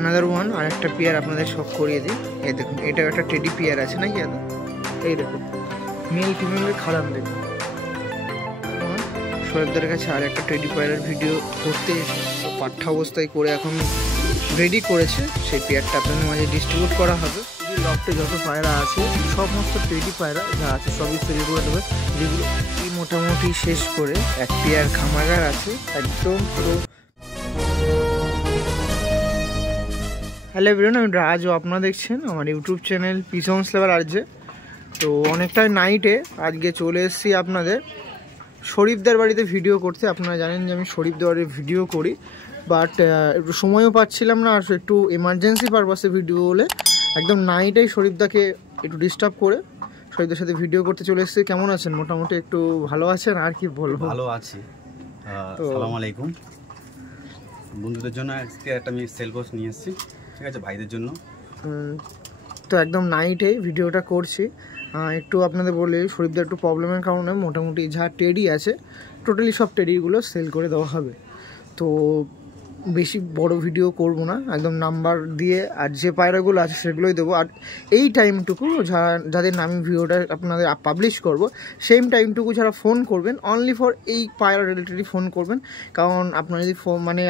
Another one আর একটা pair আপনাদের শখ করিয়ে দিই। এই দেখুন, এটা একটা টেডি পেয়ার আছে নাকি দাদা? এই দেখুন, মেল ফিমেলের খারাপ দেখুন। শোয়েবদের কাছে আর একটা টেডি পেয়ারের ভিডিও করতে এসে পাঠ্য অবস্থায় করে এখন রেডি করেছে। সেই পেয়ারটা আপনাদের মাঝে ডিস্ট্রিবিউট করা হবে। লফটে যত পায়রা আছে সমস্ত টেডি পায়রা যা আছে সবই সেল করে দেবে, যেগুলো মোটামুটি শেষ করে এক পেয়ার খামাগার আছে একদম পুরো। হ্যালো এভরিওয়ান, আমি রাজ ও আপনারা দেখছেন আমার ইউটিউব চ্যানেল পিসন্স লেভার আরজে। তো অনেকটাই নাইটে আজকে চলে এসেছি আপনাদের শরীফদের বাড়িতে ভিডিও করতে। আপনারা জানেন যে আমি শরীফদের বাড়ির ভিডিও করি, বাট একটু সময়ও পাচ্ছিলাম না, আর একটু এমার্জেন্সি পারপাসে ভিডিও বলে একদম নাইটেই শরীফদাকে একটু ডিস্টার্ব করে শরীফদের সাথে ভিডিও করতে চলে এসেছি। কেমন আছেন? মোটামুটি একটু ভালো আছেন? আর কি বলবো, ভালো আছি। আসসালামু আলাইকুম। বন্ধুদের জন্য আজকে একটা আমি সেল কোর্স নিয়ে এসেছি, ঠিক আছে, ভাইদের জন্য। তো একদম নাইটে ভিডিওটা করছি। একটু আপনাদের বলি, শরীফদের একটু প্রবলেমের কারণে মোটামুটি যা টেডি আছে টোটালি সব টেডিগুলো সেল করে দেওয়া হবে। তো বেশি বড় ভিডিও করব না, একদম নাম্বার দিয়ে আর যে পায়রাগুলো আছে সেগুলোই দেবো। আর এই টাইমটুকু যাদের আমি ভিডিওটা আপনাদের পাবলিশ করব, সেম টাইমটুকু যারা ফোন করবেন অনলি ফর এই পায়রা রিলেটেডই ফোন করবেন। কারণ আপনারা যদি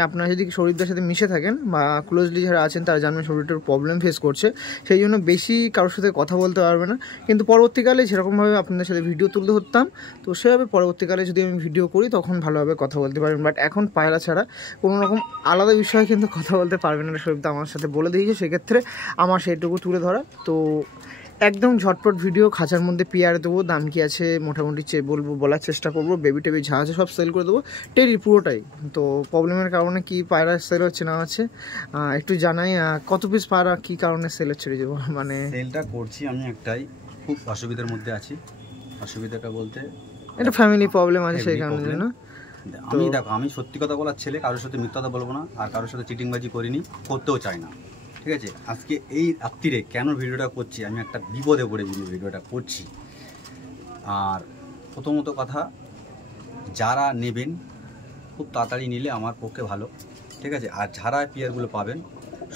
আপনারা যদি শরীরদের সাথে মিশে থাকেন বা ক্লোজলি যারা আছেন তারা জানবেন শরীরটার প্রবলেম ফেস করছে, সেই জন্য বেশি কারোর সাথে কথা বলতে পারবে না। কিন্তু পরবর্তীকালে যেরকমভাবে আপনাদের সাথে ভিডিও তুলতে হতাম, তো সেভাবে পরবর্তীকালে যদি আমি ভিডিও করি তখন ভালোভাবে কথা বলতে পারবেন। বাট এখন পায়রা ছাড়া কোনো রকম আলাদা বিষয়ে কিন্তু কথা বলতে পারবেন না, শরীফদা আমার সাথে বলে দিয়েছে। সেক্ষেত্রে আমার সেইটুকু তুলে ধরা। তো একদম ঝটপট ভিডিও, খাঁচার মধ্যে পেয়ার দেবো, দাম কি আছে মোটামুটি বলার চেষ্টা করবো। বেবি টেবি যা আছে সব সেল করে দেবো, টেরি পুরোটাই। তো প্রবলেমের কারণে কি পায়রা সেল হচ্ছে না হচ্ছে একটু জানাই। কত পিস পায়রা কি কারণে সেল হচ্ছে? মানে সেলটা করছি আমি একটাই, খুব অসুবিধার মধ্যে আছি। অসুবিধাটা বলতে একটা ফ্যামিলি প্রবলেম আছে, সেই কারণের জন্য। আমি দেখো, আমি সত্যি কথা বলার ছেলে, কারোর সাথে মিথ্যা কথা বলবো না, আর কারোর সাথে চিটিংবাজি করিনি, করতেও চাই না, ঠিক আছে। আজকে এই রাত্রিরে কেন ভিডিওটা করছি, আমি একটা বিপদে পড়ে ভিডিওটা করছি। আর প্রথমত কথা, যারা নেবেন খুব তাড়াতাড়ি নিলে আমার পক্ষে ভালো, ঠিক আছে। আর যারা পেয়ারগুলো পাবেন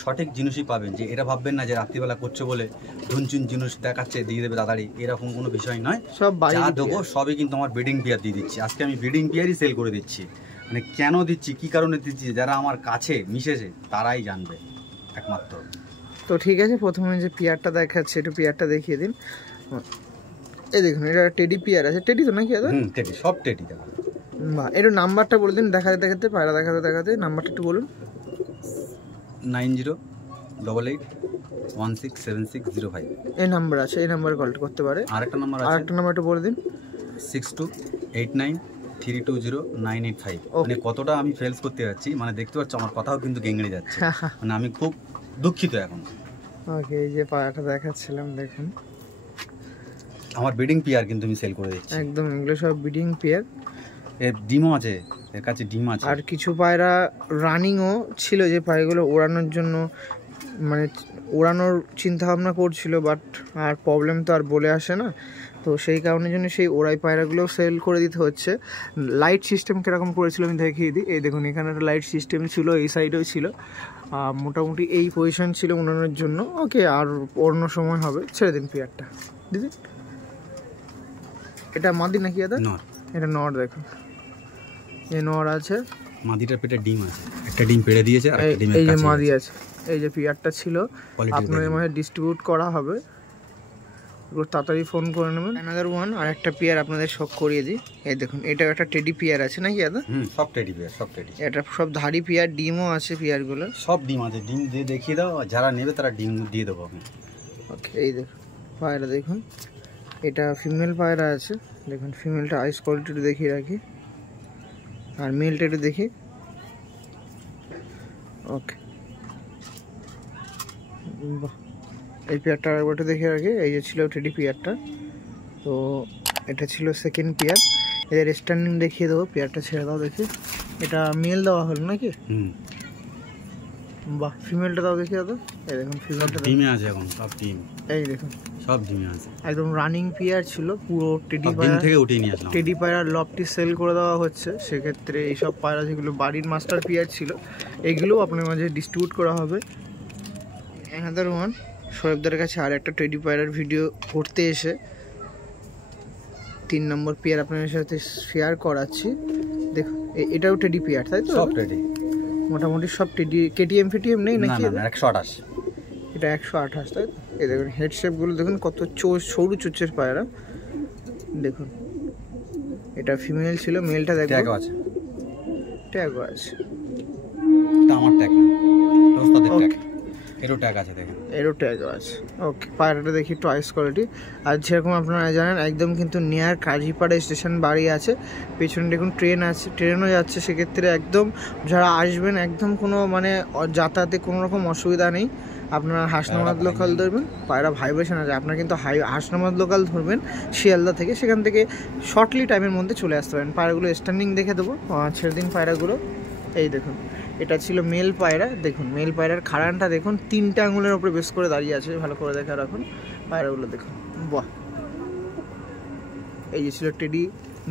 সঠিক জিনিসই পাবেন, যে এটা ভাববেন না যে রাত্রিবেলা করছে বলে ধুনচুন জিনিস দেখাচ্ছে দিয়ে দেবে তাড়াতাড়ি, এরকম কোনো বিষয় নয়। সব যা দেবো সবই কিন্তু আমার ব্রিডিং পেয়ার দিয়ে দিচ্ছি। আজকে আমি ব্রিডিং পেয়ারই সেল করে দিচ্ছি। মানে কেন দিচ্ছি, কী কারণে দিচ্ছি, যারা আমার কাছে মিশেছে তারাই জানবে একমাত্র। তো ঠিক আছে, প্রথমে যে পেয়ারটা দেখাচ্ছে একটু পেয়ারটা দেখিয়ে দিন। এই দেখুন, এটা টেডি পেয়ার আছে। টেডি তো নাকি দাদা? টেডি, সব টেডি। দেখা বা একটু নাম্বারটা বলে দিন, দেখাতে পায়রা দেখাতে নাম্বারটা একটু বলুন। 9088167605 এই নাম্বার আছে, এই নাম্বারে কল করতে পারে। আরেকটা নাম্বার আছে, আরেকটা নাম্বার একটু বলে দিন। 6289320985। মানে কতটা আমি ফেলস করতে যাচ্ছি, মানে দেখতে পাচ্ছ আমার কথাও কিন্তু গেঙ্গড়ে যাচ্ছে। মানে আমি খুব দুঃখিত এখন। ওকে, এই যে পায়রাটা দেখাচ্ছিলাম দেখুন, আমার ব্রিডিং পেয়ার কিন্তু আমি সেল করে দিচ্ছি একদম। এগুলো সব ব্রিডিং পেয়ার। এর ডিমও আছে, এর কাছে ডিম আছে। আর কিছু পায়রা রানিংও ছিল, যে পায়রাগুলো ওড়ানোর জন্য মানে ওড়ানোর চিন্তাভাবনা করছিল, বাট আর প্রবলেম তো আর বলে আসে না। তো সেই কারণের জন্য সেই ওড়াই পায়রাগুলোও সেল করে দিতে হচ্ছে। লাইট সিস্টেম কীরকম করেছিল আমি দেখিয়ে দিই। এই দেখুন, এখানে একটা লাইট সিস্টেম ছিল, এই সাইডেও ছিল। মোটামুটি এই পজিশন ছিল উড়ানোর জন্য। ওকে, আর অন্য সময় হবে। ছেড়ে দিন পেয়ারটা দিদি। এটা মাদি নাকি দাদা? নর। এটা নর। দেখুন, এই নর আছে, মাদিটার পেটে ডিম আছে, একটা ডিম পেড়ে দিয়েছে আর একটা ডিমের এই যে কাছে মাদি আছে। এই যে পেয়ারটা ছিল আপনাদের মাঝে ডিস্ট্রিবিউট করা হবে, এগুলো তাড়াতাড়ি ফোন করে নেবেন। অ্যানাদার ওয়ান আর একটা পেয়ার আপনাদের শখ করিয়ে দিই। এই দেখুন, এটা একটা টেডি পেয়ার আছে নাকি দাদা? সব টেডি পেয়ার, সব টেডি। এটা সব ধাড়ি পেয়ার, ডিমও আছে পেয়ারগুলো। সব ডিম আছে, ডিম দিয়ে দেখিয়ে দাও, যারা নেবে তারা ডিম দিয়ে দেবো আমি। ওকে, এই দেখুন পায়রা দেখুন, এটা ফিমেল পায়রা আছে। দেখুন ফিমেলটা আইস কোয়ালিটিটা দেখিয়ে রাখি, আর মেলটা একটু দেখি। ওকে, বাহ, এই পেয়ারটা আরেকবার দেখে রাখি। এই যে ছিল টেডি পেয়ারটা, তো এটা ছিল সেকেন্ড পেয়ার। এদের স্ট্যান্ডিং দেখিয়ে দেবো। পেয়ারটা ছেড়ে দাও দেখি। এটা মেল দেওয়া হলো নাকি? বাহ, ফিমেলটা দাও দেখি দাদা। এই দেখুন ফিমেলটা ডিমে আছে এখন, সব ডিম। এই দেখুন সব ডিমে আছে, একদম রানিং পেয়ার ছিল পুরো। টেডি পায়রা থেকে উঠিয়ে নিয়ে আসলাম। টেডি পায়রার লফটি সেল করে দেওয়া হচ্ছে। সেক্ষেত্রে এইসব পায়রা যেগুলো বাড়ির মাস্টার পেয়ার ছিল, এগুলোও আপনার মাঝে ডিস্ট্রিবিউট করা হবে। অ্যানাদার ওয়ান, শোয়েবদের কাছে আর একটা টেডি পায়রার ভিডিও করতে এসে 3 নম্বর পেয়ার আপনাদের সাথে শেয়ার করাচ্ছি। দেখুন এটাও টেডি পেয়ার, তাই তো? সব টেডি, মোটামুটি সব টেডি। কেটিএম ফেটিএম নেই নাকি? না 128, এটা 128, তাই তো? এই দেখুন হেড শেপগুলো দেখুন কত সরু চোচের পায়রা। দেখুন এটা ফিমেল ছিল, মেলটা দেখুন ট্যাগও আছে। ট্যাগও আছে। এটা আমার ট্যাগ না, এটা ওস্তাদের ট্যাগ। এরও ট্যাগ আছে দেখেন, এরও ট্যাগও আছে। ওকে, পায়রাটা দেখি একটু আইস কোয়ালিটি। আর যেরকম আপনারা জানেন একদম কিন্তু নিয়ার কাজীপাড়া স্টেশন বাড়ি আছে, পেছনে দেখুন ট্রেন আছে, ট্রেনও যাচ্ছে। সেক্ষেত্রে একদম যারা আসবেন একদম কোনো মানে যাতায়াতে কোনো রকম অসুবিধা নেই। আপনারা হাসনাবাদ লোকাল ধরবেন, পায়রা ভাইব্রেশন আছে। আপনারা কিন্তু হাসনাবাদ লোকাল ধরবেন শিয়ালদা থেকে, সেখান থেকে শর্টলি টাইমের মধ্যে চলে আসতে পারেন। পায়রাগুলো স্ট্যান্ডিং দেখে দেবো, ছেড়ে দিন পায়রাগুলো। এই দেখুন এটা ছিল মেল পায়রা। দেখুন মেল পায়রার খাড়ানটা দেখুন, 3টে আঙুলের উপরে বেশ করে দাঁড়িয়ে আছে। ভালো করে দেখা রাখুন পায়রাগুলো দেখুন, বাহ। এই যে ছিল টেডি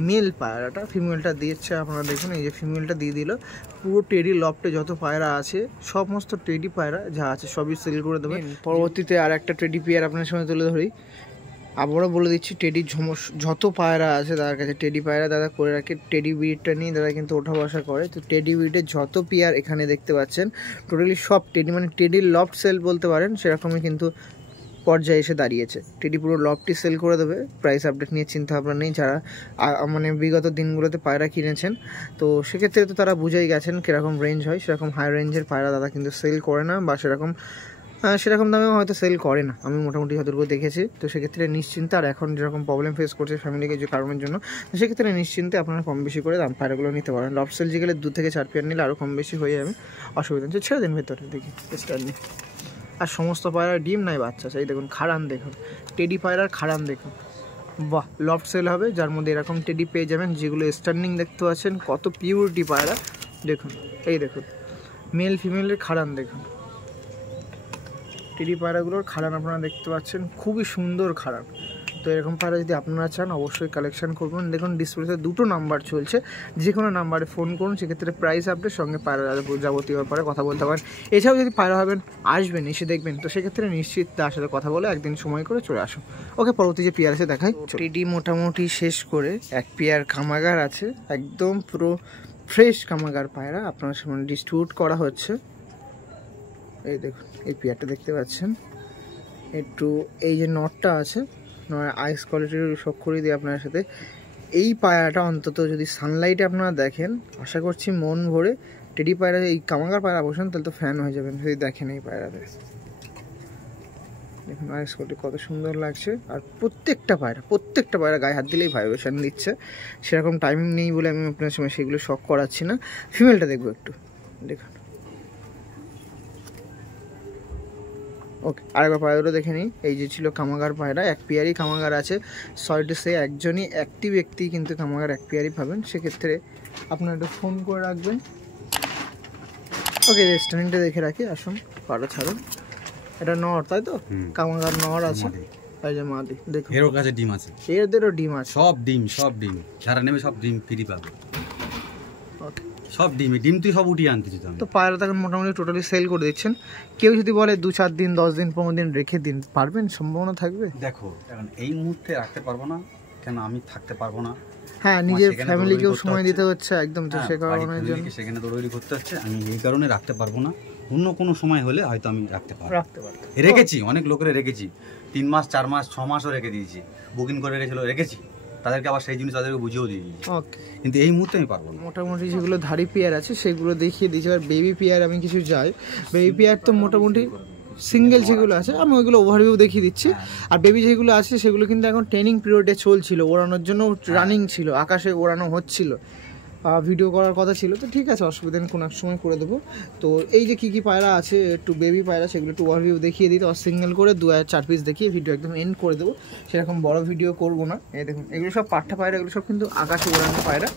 মেল পায়রাটা, ফিমেলটা দিয়েছে আপনারা দেখুন। এই যে ফিমেলটা দিয়ে দিল। পুরো টেডি লফটে যত পায়রা আছে সমস্ত টেডি পায়রা যা আছে সবই সেল করে দেবেন। পরবর্তীতে আর একটা টেডি পেয়ার আপনার সামনে তুলে ধরি। আবারও বলে দিচ্ছি, টেডির যত পায়রা আছে তার কাছে টেডি পায়রা দাদা করে রাখে। টেডি ব্রিডটা নিয়ে দাদা কিন্তু ওঠা বসা করে। তো টেডি ব্রিডের যত পেয়ার এখানে দেখতে পাচ্ছেন টোটালি সব টেডি, মানে টেডির লফট সেল বলতে পারেন, সেরকমই কিন্তু পর্যায়ে এসে দাঁড়িয়েছে। টেডি পুরো লফটি সেল করে দেবে, প্রাইস আপডেট নিয়ে চিন্তা ভাবনা নেই। যারা মানে বিগত দিনগুলোতে পায়রা কিনেছেন তো সেক্ষেত্রে তো তারা বুঝেই গেছেন কীরকম রেঞ্জ হয়। সেরকম হাই রেঞ্জের পায়রা দাদা কিন্তু সেল করে না, বা সেরকম দামে হয়তো সেল করে না, আমি মোটামুটি যতটুকু দেখেছি। তো সেক্ষেত্রে নিশ্চিন্তে, আর এখন যেরকম প্রবলেম ফেস করছে ফ্যামিলিকে যে কারণের জন্য, তো সেক্ষেত্রে নিশ্চিন্তে আপনারা কম বেশি করে দাম পায়রাগুলো নিতে পারেন। লফট সেল যে গেলে 2 থেকে 4 পেয়ার নিলে আরও কম বেশি হয়ে যাবে, অসুবিধা নেই। ছেড়ে দিন ভেতরে দেখি স্টার্নি। আর সমস্ত পায়রার ডিম নাই বাচ্চা। এই দেখুন খাড়ান দেখুন, টেডি পায়রার খাড়ান দেখুন, বাহ। লফট সেল হবে যার মধ্যে এরকম টেডি পেয়ে যাবেন, যেগুলো স্টার্নিং দেখতে পাচ্ছেন কত পিউরিটি পায়রা দেখুন। এই দেখুন মেল ফিমেলের খাড়ান দেখুন, টেডি পায়রাগুলোর খাড়ান আপনারা দেখতে পাচ্ছেন, খুবই সুন্দর খাড়ান। তো এরকম পায়রা যদি আপনারা চান অবশ্যই কালেকশন করবেন। দেখুন ডিসপ্লেতে 2টো নাম্বার চলছে, যে কোনো নাম্বারে ফোন করুন, সেক্ষেত্রে প্রাইস আপডেট সঙ্গে পায়রা যাবতীয় ব্যাপারে কথা বলতে পারেন। এছাড়াও যদি পায়রা হবেন আসবেন এসে দেখবেন, তো সেক্ষেত্রে নিশ্চিত তার সাথে কথা বলে একদিন সময় করে চলে আসুন। ওকে, পরবর্তী যে পেয়ার আছে দেখাই। টেডি মোটামুটি শেষ করে এক পেয়ার কামাগার আছে, একদম পুরো ফ্রেশ কামাগার পায়রা আপনার সামনে ডিস্ট্রিবিউট করা হচ্ছে। এই দেখুন এই পেয়ারটা দেখতে পাচ্ছেন, একটু এই যে নটটা আছে, আইস কোয়ালিটির সব করে দিই আপনার সাথে। এই পায়রাটা অন্তত যদি সানলাইটে আপনারা দেখেন, আশা করছি মন ভরে টেডি পায়রা, এই কামাগার পায়রা বসেন তাহলে তো ফ্যান হয়ে যাবেন যদি দেখেন এই পায়রাতে। দেখুন আইস কোয়ালিটি কত সুন্দর লাগছে। আর প্রত্যেকটা পায়রা গায়ে হাত দিলেই ভাইব্রেশন দিচ্ছে। সেরকম টাইমিং নেই বলে আমি আপনার সময় সেগুলো শখ করাচ্ছি না। ফিমেলটা দেখবো একটু, দেখুন। ওকে, আরেকবার পায়রাগুলো দেখে নিই। এই যে ছিল কামাগার পায়রা, এক পেয়ারই কামাগার আছে। সরি টু সে একজনই একটি ব্যক্তি কিন্তু কামাগার এক পেয়ারই পাবেন, সেক্ষেত্রে আপনারা একটু ফোন করে রাখবেন। ওকে, রেস্টুরেন্টে দেখে রাখি, আসুন পায়রা ছাড়ুন। এটা নর তাই তো? কামাগার নর আছে, এই যে মাদি দেখুন। এর কাছে ডিম আছে, এদেরও ডিম আছে, সব ডিম যারা নেবে সব ডিম ফ্রি পাবে। ওকে, সব ডিম তুই সব উঠিয়ে আনতেছি তো। তো পায়রা তখন মোটামুটি টোটালি সেল করে দিচ্ছেন। কেউ যদি বলে 2-4 দিন 10 দিন 15 দিন রেখে দিন, পারবেন? সম্ভাবনা থাকবে? দেখো এখন এই মুহূর্তে রাখতে পারবো না, কেন আমি থাকতে পারবো না। হ্যাঁ, নিজের ফ্যামিলিকেও সময় দিতে হচ্ছে একদম, তো সে কারণে সেখানে দৌড়াদৌড়ি করতে হচ্ছে, আমি এই কারণে রাখতে পারবো না। অন্য কোনো সময় হলে হয়তো আমি রাখতে পারবো। রেখেছি, অনেক লোকের রেখেছি, 3 মাস 4 মাস 6 মাসও রেখে দিয়েছি, বুকিং করে রেখেছি তাদেরকে, আবার সেই জিনিস তাদেরকে বুঝিয়েও দিয়ে দিয়েছি। কিন্তু এই মুহূর্তে আমি পারবো না। মোটামুটি যেগুলো ধাড়ি পেয়ার আছে সেগুলো দেখিয়ে দিয়েছি। আর বেবি পেয়ার আমি কিছু যাই, বেবি পেয়ার তো মোটামুটি সিঙ্গেল যেগুলো আছে আমি ওইগুলো ওভারভিউ দেখিয়ে দিচ্ছি। আর বেবি যেগুলো আছে সেগুলো কিন্তু এখন ট্রেনিং পিরিয়ডে চলছিল, ওড়ানোর জন্য রানিং ছিল, আকাশে ওড়ানো হচ্ছিল, ভিডিও করার কথা ছিল। তো ঠিক আছে, অসুবিধা নেই, কোনো এক সময় করে দেবো। তো এই যে কী পায়রা আছে, একটু বেবি পায়রা, সেগুলো একটু ওভারভিউ দেখিয়ে দিই। তো সিঙ্গেল করে 2-4 পিস দেখিয়ে ভিডিও একদম এন্ড করে দেবো, সেরকম বড় ভিডিও করবো না। এই দেখুন এগুলো সব পাঠা পায়রা, এগুলো সব কিন্তু আকাশে ওড়ানো পায়রা।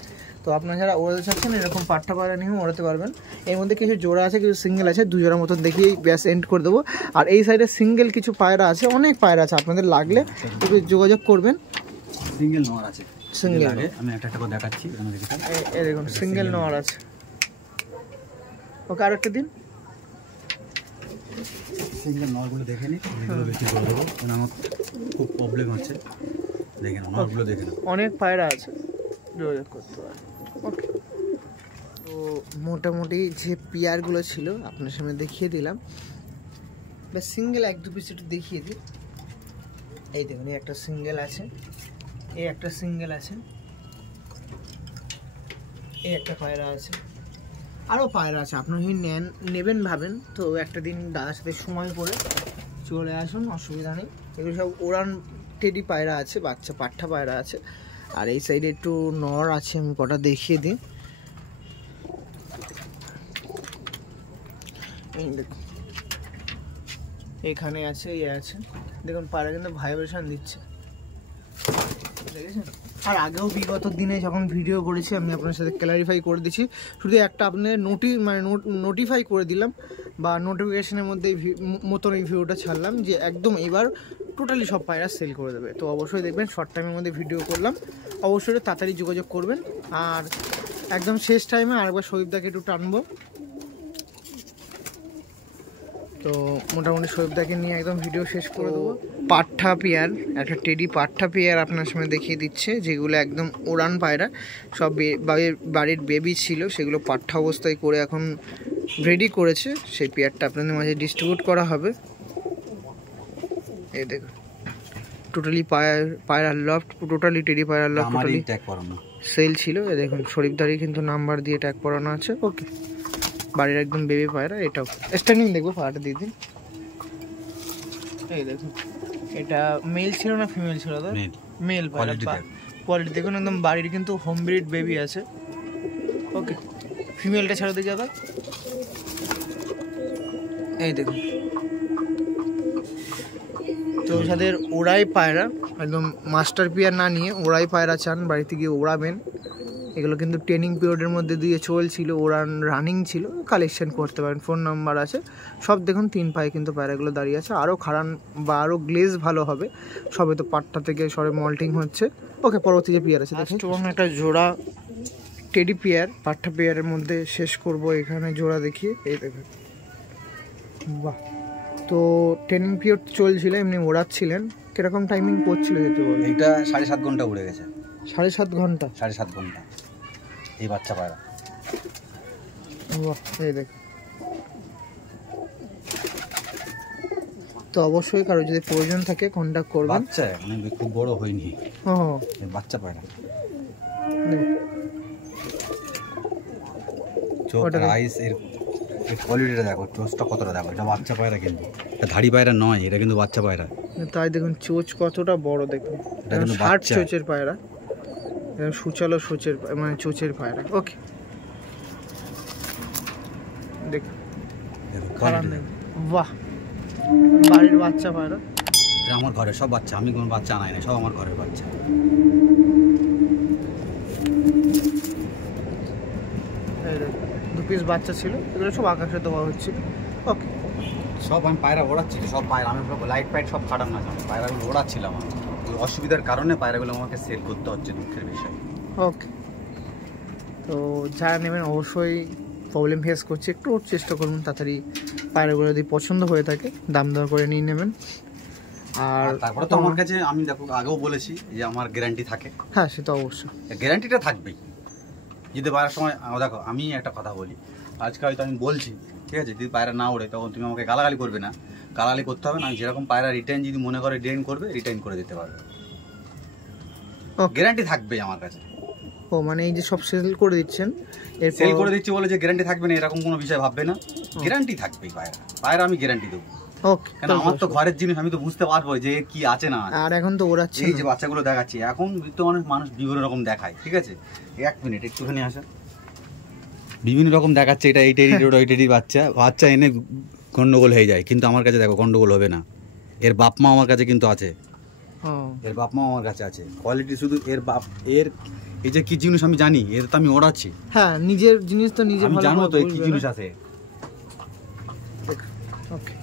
তো আপনারা যারা ওড়াতে চাচ্ছেন এরকম পাঠা পায়রা নিয়েও ওড়াতে পারবেন। এর মধ্যে কিছু জোড়া আছে, কিছু সিঙ্গেল আছে, 2 জোড়ার মতন দেখিয়ে ব্যাস এন্ড করে দেবো। আর এই সাইডে সিঙ্গেল কিছু পায়রা আছে, অনেক পায়রা আছে, আপনাদের লাগলে একটু যোগাযোগ করবেন। সিঙ্গেল নর আছে, সিঙ্গেল আমি একটা করে দেখাচ্ছি, এই দেখুন সিঙ্গেল নর আছে। ওকে, আরেকটা দিন। সিঙ্গেল নরগুলো দেখে নিই, এগুলো বেশি করে দেবো, কারণ আমার খুব প্রবলেম হচ্ছে। দেখে নাও নরগুলো, দেখে নাও অনেক পায়রা আছে, যোগাযোগ করতে পারে। ওকে, তো মোটামুটি যে পেয়ারগুলো ছিল আপনার সামনে দেখিয়ে দিলাম। বা সিঙ্গেল 1-2 পিস একটু দেখিয়ে দিই। এই দেখুন, এই একটা সিঙ্গেল আছে, এই একটা সিঙ্গেল আছে, এই একটা পায়রা আছে, আরও পায়রা আছে। আপনার যদি নেবেন ভাবেন তো একটা দিন দাদার সাথে সময় করে চলে আসুন, অসুবিধা নেই। এগুলো সব ওড়ান টেডি পায়রা আছে, বাচ্চা পাঠা পায়রা আছে। আর এই সাইডে একটু নর আছে, আমি কটা দেখিয়ে দিই। এই দেখুন, এখানে আছে, ইয়ে আছে, দেখুন পায়রা কিন্তু ভাইব্রেশন দিচ্ছে, দেখেছেন? আর আগেও বিগত দিনে যখন ভিডিও করেছি আমি আপনার সাথে ক্লারিফাই করে দিচ্ছি, শুধু একটা আপনার নোটিফাই করে দিলাম বা নোটিফিকেশনের মধ্যে মতন এই ভিডিওটা ছাড়লাম যে একদম এবার টোটালি সব পায়রা সেল করে দেবে। তো অবশ্যই দেখবেন শর্ট টাইমের মধ্যে ভিডিও করলাম, অবশ্যই তাড়াতাড়ি যোগাযোগ করবেন। আর একদম শেষ টাইমে আরেকবার শহীদদাকে একটু টানবো। তো মোটামুটি শহীদদাকে নিয়ে একদম ভিডিও শেষ করে দেবো। পাঠা পেয়ার, একটা টেডি পাঠা পেয়ার আপনার সামনে দেখিয়ে দিচ্ছে, যেগুলো একদম ওড়ান পায়রা, সব বাড়ির বেবি ছিল, সেগুলো পাঠা অবস্থায় করে এখন রেডি করেছে। সেই পেয়ারটা আপনাদের মাঝে ডিস্ট্রিবিউট করা হবে। এই দেখুন, টোটালি পায়রার লফট, টোটালি টেডি পায়রার লফট টোটালি সেল ছিল। এই দেখুন শরীফদারই কিন্তু নাম্বার দিয়ে ট্যাগ করানো আছে। ওকে, বাড়ির একদম বেবি পায়রা। এটাও স্ট্যান্ডিং দেখবো, পায়রাটা দিয়ে দিন। এই দেখুন, এটা মেল ছিল না ফিমেল ছিল? তো মেল পায়রা, কোয়ালিটি দেখুন একদম বাড়ির কিন্তু হোম ব্রিড বেবি আছে। ওকে, ফিমেলটা ছাড়া দিকে আবার। এই দেখুন, তো যাদের ওড়াই পায়রা, একদম মাস্টার পেয়ার না নিয়ে ওড়াই পায়রা চান, বাড়িতে গিয়ে ওড়াবেন, এগুলো কিন্তু ট্রেনিং পিরিয়ডের মধ্যে দিয়ে চলছিল, ওড়ান রানিং ছিল, কালেকশন করতে পারেন। ফোন নাম্বার আছে সব। দেখুন 3 পায়ে কিন্তু পায়রাগুলো দাঁড়িয়ে আছে, আরও খারান বা আরও গ্লেজ ভালো হবে। সবে তো পাটটা থেকে সবে মল্টিং হচ্ছে। ওকে, পরবর্তী যে পেয়ার আছে দেখুন, একটা জোড়া টেডি পেয়ার, পাট্টা পেয়ারের মধ্যে শেষ করব এখানে জোড়া দেখিয়ে। এই দেখুন, বাহ। তো ট্রেনিং পিরিয়ড চলছিল, এমনি ওড়াচ্ছিলেন, কিরকম টাইমিং করছিল যেতে বলে? এইটা 7.5 ঘন্টা উড়ে গেছে। 7.5 ঘন্টা? 7.5 ঘন্টা এই বাচ্চা পায়রা। বাহ, এই দেখ। তো অবশ্যই কারো যদি প্রয়োজন থাকে কন্ট্যাক্ট করবেন। বাচ্চা মানে খুব বড় হয়নি, বাচ্চা পায়রা। চোখ, আইস, এর কোয়ালিটিটা দেখো, চোচটা কতটা দেখো। এটা বাচ্চা পায়রা, কিন্তু এটা ধাড়ি পায়রা নয়, এটা কিন্তু বাচ্চা পায়রা। তাই দেখুন চোচ কতটা বড়, দেখুন এটা কিন্তু 60 চোচের পায়রা, সুচালো সোচের মানে চোচের পায়রা। ওকে, দেখুন বাহ, বাড়ির বাচ্চা পায়রা। এটা আমার ঘরের সব বাচ্চা, আমি কোনো বাচ্চা আনাই না, সব আমার ঘরের বাচ্চা। 2 পিস বাচ্চা ছিল, এগুলো সব আকাশে দেওয়া হচ্ছিল। ওকে, সব আমি পায়রা ওড়াচ্ছি, সব পায়রা আমি লাইট ফাইট সব ফাটাম না, পায়রাগুলো ওড়াচ্ছিলাম। আমার অসুবিধার কারণে পায়রাগুলো আমাকে সেল করতে হচ্ছে, দুঃখের বিষয়। ওকে, তো যারা নেবেন অবশ্যই প্রবলেম ফেস করছে, একটু চেষ্টা করুন তাড়াতাড়ি পায়রাগুলো যদি পছন্দ হয়ে থাকে দাম দর করে নিয়ে নেবেন। আর তারপরে তো আমার কাছে, আমি দেখো আগেও বলেছি যে আমার গ্যারান্টি থাকে। হ্যাঁ, সে তো অবশ্যই, গ্যারান্টিটা থাকবেই। যদি পায়রার সময় দেখো, আমি একটা কথা বলি, আজকে হয়তো আমি বলছি, ঠিক আছে, যদি পায়রা না ওড়ে তখন তুমি আমাকে গালাগালি করবে না, গালাগালি করতে হবে না। আমি যেরকম পায়রা রিটার্ন যদি মনে করে রিটার্ন করবে, রিটার্ন করে দিতে পারবে। গ্যারান্টি থাকবেই আমার কাছে। ও মানে এই যে সব সেল করে দিচ্ছেন, সেল করে দিচ্ছি বলে যে গ্যারান্টি থাকবে না এরকম কোনো বিষয় ভাববে না, গ্যারান্টি থাকবেই। পায়রা আমি গ্যারান্টি দেবো। ওকে, কেন আমার তো ঘরের জিনিস, আমি তো বুঝতে পারবো যে কি আছে না। আর এখন তো ওড়াচ্ছে, এই যে বাচ্চাগুলো দেখাচ্ছি, এখন বর্তমানে মানুষ বিভিন্ন রকম দেখায়, ঠিক আছে। 1 মিনিট একটুখানি আসা, বিভিন্ন রকম দেখাচ্ছে, এটা এই টেরির ওটা ওই টেরির বাচ্চা এনে গন্ডগোল হয়ে যায়, কিন্তু আমার কাছে দেখো গন্ডগোল হবে না। এর বাপ মা আমার কাছে কিন্তু আছে, এর বাপ মা আমার কাছে আছে। কোয়ালিটি শুধু এর বাপ, এর এই যে কি জিনিস আমি জানি, এর তো আমি ওড়াচ্ছি। হ্যাঁ, নিজের জিনিস তো নিজে ভালো জানো তো কি জিনিস আছে। ওকে,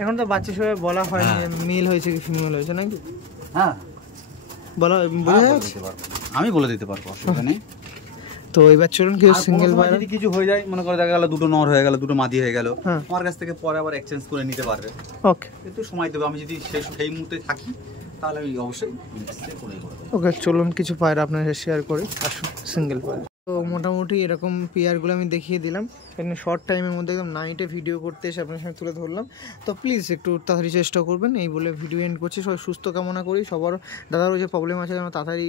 এখন তো বাচ্চা সবাই বলা হয় না মেল হয়েছে কি ফিমেল হয়েছে নাকি? হ্যাঁ, বলা বোঝা যাচ্ছে, আমি বলে দিতে পারবো, অসুবিধা নেই। তো এবার চলুন কিছু আর সিঙ্গেল কোনো সময় পায়রা। যদি কিছু হয়ে যায়, মনে করে দেখা গেল দুটো নর হয়ে গেল, দুটো মাদি হয়ে গেল, হ্যাঁ। আমার কাছ থেকে পরে আবার এক্সচেঞ্জ করে নিতে পারবে। ওকে একটু সময় দেবে, আমি যদি সেই মুহূর্তে থাকি তাহলে আমি অবশ্যই করে দেবো। ওকে চলুন কিছু পায়রা আপনার সাথে শেয়ার করি, আসুন সিঙ্গেল পায়রা। তো মোটামুটি এরকম পেয়ারগুলো আমি দেখিয়ে দিলাম, এখানে শর্ট টাইমের মধ্যে একদম নাইটে ভিডিও করতে এসে আপনার সঙ্গে তুলে ধরলাম। তো প্লিজ একটু তাড়াতাড়ি চেষ্টা করবেন, এই বলে ভিডিও এন্ড করছি। সবাই সুস্থ কামনা করি, সবার দাদারও যে প্রবলেম আছে যেন তাড়াতাড়ি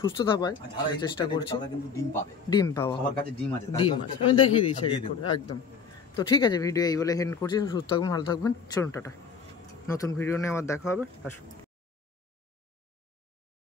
সুস্থতা পায়, চেষ্টা করছি। কিন্তু ডিম পাবে, ডিম পাওয়া সবার কাছে ডিম আছে, আমি দেখিয়ে দিচ্ছি একদম। তো ঠিক আছে, ভিডিও এই বলে এন্ড করছি। সুস্থ থাকবেন, ভালো থাকবেন, চলুন টাটা। নতুন ভিডিও নিয়ে আবার দেখা হবে, আসুন।